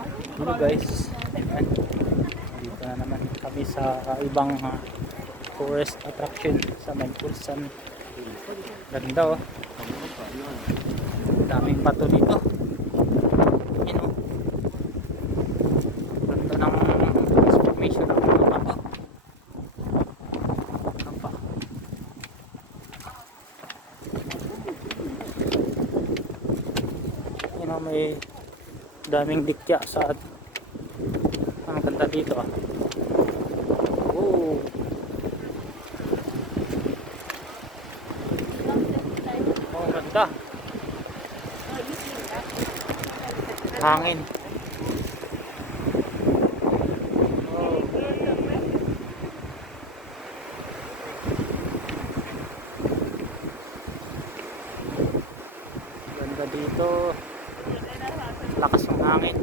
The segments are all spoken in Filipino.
Hello guys, ayan. Dito na naman kami sa ibang tourist attraction sa May Ulsan. Ganda oh. Daming bato dito. Ayan oh. Ganda ng transformation ng mga bato. Ano pa? Ayan oh, may daming dikya sa ang ganda dito ah. Oh. Oh, ganda. Hangin. Oh. Ganda dito. Lakas ng hangin.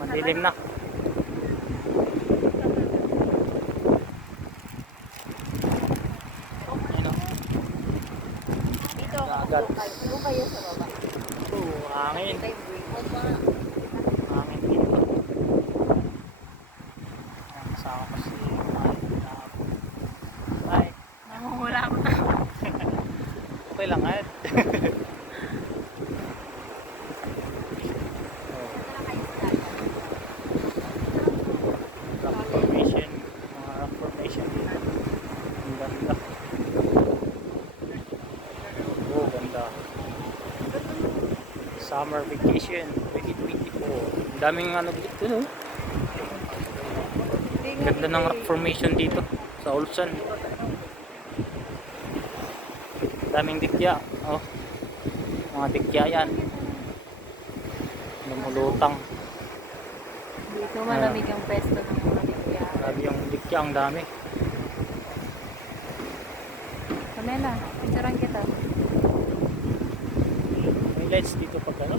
Madilim na. Ayun oh. Dagat. Doon kayo sa baba. Oh, hangin. Hangin dito. Ayan, kasama ko si Ay, Namumula ako na. okay lang eh. Rock formation. Mga rock formation dito. Ang ganda. Oh, ganda. Summer vacation 2024. Ang daming ano dito, no? Ganda ng rock formation dito sa Ulsan. Daming dikya. Oh, mga dikya yan. Lumulutang. Dito malamig ang pwesto ng mga dikya. Grabe yung dikya, ang dami. Pamela, picturean kita. May lights dito pag ano.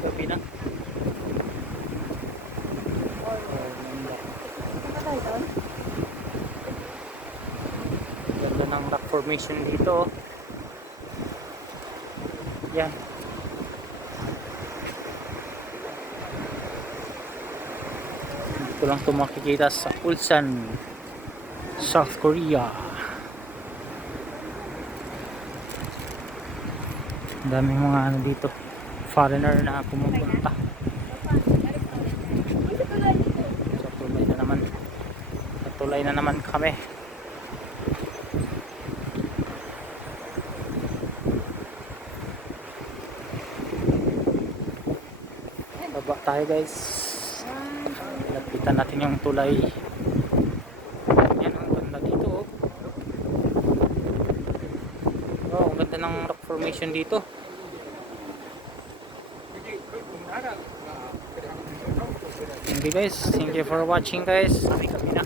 Gabi na. Oh, ganda. Ano tayo doon? Ganda ng rock formation dito. Yan. Dito lang ito makikita sa Ulsan, South Korea. Ang daming mga ano dito, foreigner na pumupunta. So tuloy na naman kami. Baba tayo guys. Lapitan natin yung tulay. Yan, ang ganda dito oh. Oh, ang ganda ng rock formation dito. Thank you guys. Thank you for watching guys. Sabi kami na.